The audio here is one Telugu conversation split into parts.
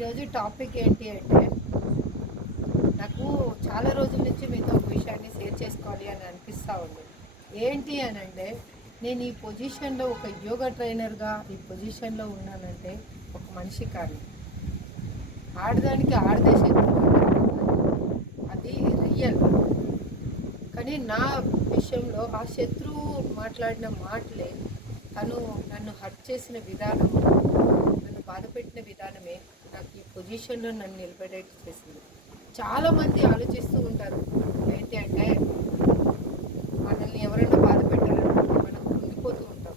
ఈరోజు టాపిక్ ఏంటి అంటే నాకు చాలా రోజుల నుంచి మీతో ఒక విషయాన్ని షేర్ చేసుకోవాలి అని అనిపిస్తూ ఉంది. ఏంటి అని అంటే నేను ఈ పొజిషన్లో ఒక యోగా ట్రైనర్గా ఈ పొజిషన్లో ఉన్నానంటే ఒక మనిషి కారణం ఆడదానికి ఆడదే అది రియల్. కానీ నా విషయంలో ఆ శత్రువు మాట్లాడిన మాటలే తను నన్ను హర్ట్ చేసిన విధానం నన్ను బాధపెట్టిన విధానమే నాకు ఈ పొజిషన్లో నన్ను నిలబడేట్టు చేసింది. చాలామంది ఆలోచిస్తూ ఉంటారు ఏంటి అంటే మనల్ని ఎవరైనా బాధ పెట్టాలనుకుంటే మనం కృంగిపోతూ ఉంటాం.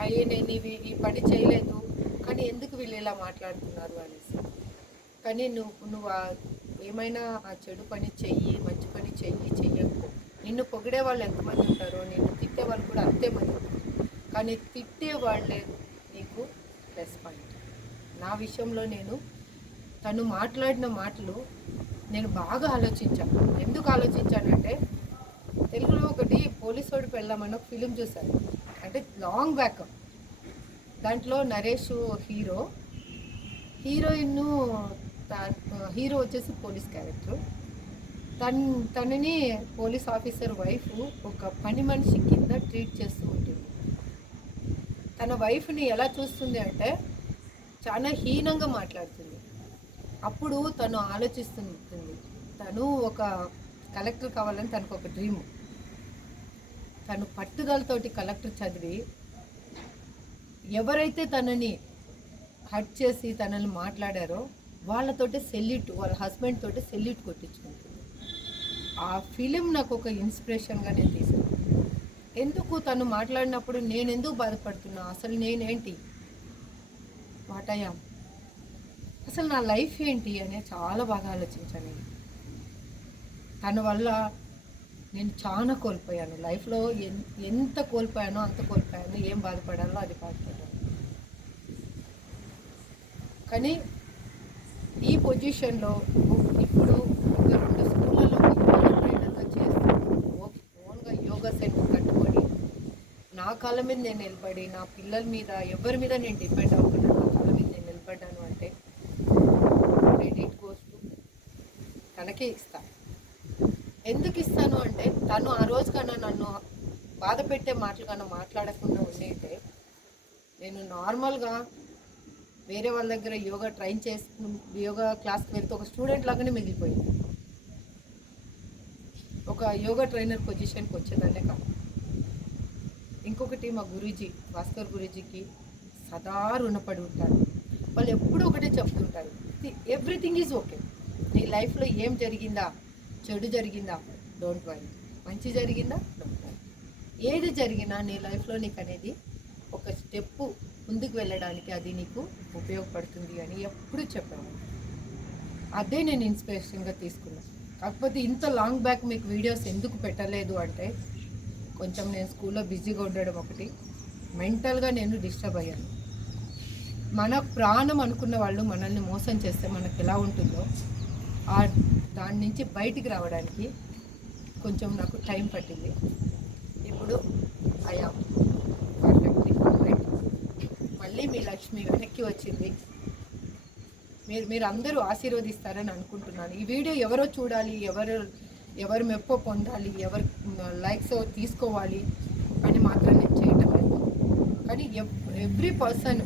అయ్యే నేను ఇవి ఈ పని చేయలేదు కానీ ఎందుకు వీళ్ళు ఇలా మాట్లాడుతున్నారు అనేసి. కానీ నువ్వు నువ్వు ఏమైనా ఆ చెడు పని చెయ్యి మంచి పని చెయ్యి చెయ్యకు. నిన్ను పొగిడే వాళ్ళు ఎంతమంది ఉంటారో నిన్ను తిట్టే వాళ్ళు కూడా అంతే మంది ఉంటారు. కానీ తిట్టే వాళ్ళే నా విషయంలో నేను తను మాట్లాడిన మాటలు నేను బాగా ఆలోచించాను. ఎందుకు ఆలోచించానంటే తెలుగులో ఒకటి పోలీస్ వాడికి వెళ్ళామని ఒక ఫిలిం చూశాను. అంటే లాంగ్ బ్యాక్. దాంట్లో నరేష్ హీరో. హీరోయిన్ హీరో వచ్చేసి పోలీస్ క్యారెక్టర్. తన్ తనని పోలీస్ ఆఫీసర్ వైఫ్ ఒక పని మనిషి కింద ట్రీట్ చేస్తూ ఉంటుంది. తన వైఫ్ని ఎలా చూస్తుంది అంటే చాలా హీనంగా మాట్లాడుతుంది. అప్పుడు తను ఆలోచిస్తుంది. తను ఒక కలెక్టర్ కావాలని తనకు ఒక డ్రీమ్ తను పట్టుదలతోటి కలెక్టర్ చదివి ఎవరైతే తనని హట్ చేసి తనని మాట్లాడారో వాళ్ళతోటి సెల్యూట్ వాళ్ళ హస్బెండ్ తోటి సెల్యూట్ కొట్టించుకుంటుంది ఆ ఫిలిం నాకు ఒక ఇన్స్పిరేషన్గా నేను తీసుకున్నాను ఎందుకు తను మాట్లాడినప్పుడు నేను ఎందుకు బాధపడుతున్నా? అసలు నేనేంటి? వాటయ్యా అసలు నా లైఫ్ ఏంటి అనే చాలా బాగా ఆలోచించాను నేను. తన వల్ల నేను చాలా కోల్పోయాను. లైఫ్లో ఎంత కోల్పోయానో అంత కోల్పోయాను. ఏం బాధపడాలో అది బాధపడ్డాను. కానీ ఈ పొజిషన్లో ఇప్పుడు ఒక రెండు స్కూళ్ళలో ట్రైనర్గా చేస్తూ ఓన్గా యోగా సెంటర్ కట్టుకొని నా కాళ్ళ మీద నేను నిలబడి నా పిల్లల మీద ఎవరి మీద నేను డిపెండ్ అవ్వకుండా నా కాళ్ళ మీద నేను నిలబడ్డాను అంటే క్రెడిట్ గోస్ టు తనకే ఇస్తాను ఎందుకు ఇస్తాను అంటే తను ఆ రోజు కన్నా నన్ను బాధ పెట్టే మాటలు కన్నా మాట్లాడకుండా ఉండేదే. నేను నార్మల్గా వేరే వాళ్ళ దగ్గర యోగా ట్రైన్ చేసుకుని యోగా క్లాస్కి వెళ్తే ఒక స్టూడెంట్ లాగానే మిగిలిపోయింది. ఒక యోగా ట్రైనర్ పొజిషన్కి వచ్చేదాన్నే కాదు. ఇంకొకటి మా గురూజీ భాస్కర్ గురూజీకి సదా రుణపడి ఉంటారు. వాళ్ళు ఎప్పుడూ ఒకటే చెప్తుంటారు ఎవ్రీథింగ్ ఈజ్ ఓకే నీ లైఫ్లో ఏం జరిగిందా? చెడు జరిగిందా? డోంట్ వరీ మంచి జరిగిందా? ఏది జరిగినా నీ లైఫ్లో నీకు అనేది ఒక స్టెప్పు ముందుకు వెళ్ళడానికి అది నీకు ఉపయోగపడుతుంది అని ఎప్పుడు చెప్పాను అదే నేను ఇన్స్పిరేషన్గా తీసుకున్నాను కాకపోతే ఇంత లాంగ్ బ్యాక్ మీకు వీడియోస్ ఎందుకు పెట్టలేదు అంటే కొంచెం నేను స్కూల్లో బిజీగా ఉండడం ఒకటి. మెంటల్గా నేను డిస్టర్బ్ అయ్యాను. మన ప్రాణం అనుకున్న వాళ్ళు మనల్ని మోసం చేస్తే మనకు ఎలా ఉంటుందో ఆ దాని నుంచి బయటికి రావడానికి కొంచెం నాకు టైం పట్టింది. ఇప్పుడు ఐఆమ్ పర్ఫెక్ట్లీ మళ్ళీ మీ లక్ష్మి వెనక్కి వచ్చింది. మీరు మీరు అందరూ ఆశీర్వదిస్తారని అనుకుంటున్నాను. ఈ వీడియో ఎవరో చూడాలి ఎవరు ఎవరు మెప్పు పొందాలి ఎవరు లైక్స్ తీసుకోవాలి అని మాత్రం నేను చేయటం లేదు. కానీ ఎవ్రీ పర్సన్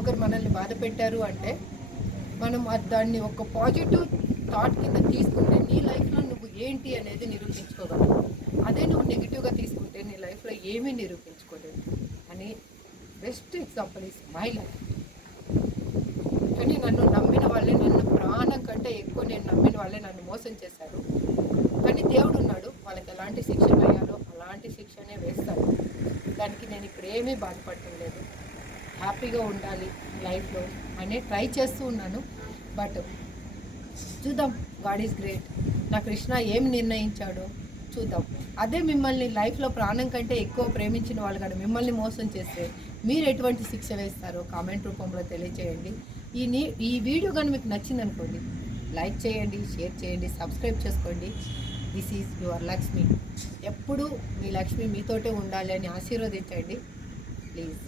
ఒకరు మనల్ని బాధ పెట్టారు అంటే మనం దాన్ని ఒక పాజిటివ్ థాట్ కింద తీసుకుంటే నీ లైఫ్లో నువ్వు ఏంటి అనేది నిరూపించుకోగలవు. అదే నువ్వు నెగిటివ్గా తీసుకుంటే నీ లైఫ్లో ఏమీ నిరూపించుకోలేదు అని best example is my life కానీ నన్ను నమ్మిన వాళ్ళే నన్ను ప్రాణం కంటే ఎక్కువ నేను నమ్మిన వాళ్ళే నన్ను మోసం చేశారు. కానీ దేవుడు ఉన్నాడు వాళ్ళకి ఎలాంటి శిక్ష వేయాలో అలాంటి శిక్షనే వేస్తాడు. దానికి నేను ఇప్పుడు ఏమీ బాధపడటం లేదు. హ్యాపీగా ఉండాలి లైఫ్లో అనే ట్రై చేస్తూ ఉన్నాను. బట్ చూద్దాం. God is great. నా కృష్ణ ఏం నిర్ణయించాడో? చూద్దాం. అదే మిమ్మల్ని లైఫ్లో ప్రాణం కంటే ఎక్కువ ప్రేమించిన వాళ్ళు కానీ మిమ్మల్ని మోసం చేస్తే మీరు ఎటువంటి శిక్ష వేస్తారో కామెంట్ రూపంలో తెలియచేయండి. ఈ నీ ఈ వీడియో కానీ మీకు నచ్చింది అనుకోండి లైక్ చేయండి షేర్ చేయండి సబ్స్క్రైబ్ చేసుకోండి. This is your Lakshmi. ఎప్పుడు మీ లక్ష్మి మీతోటే ఉండాలి అని ఆశీర్వదించండి. ప్లీజ్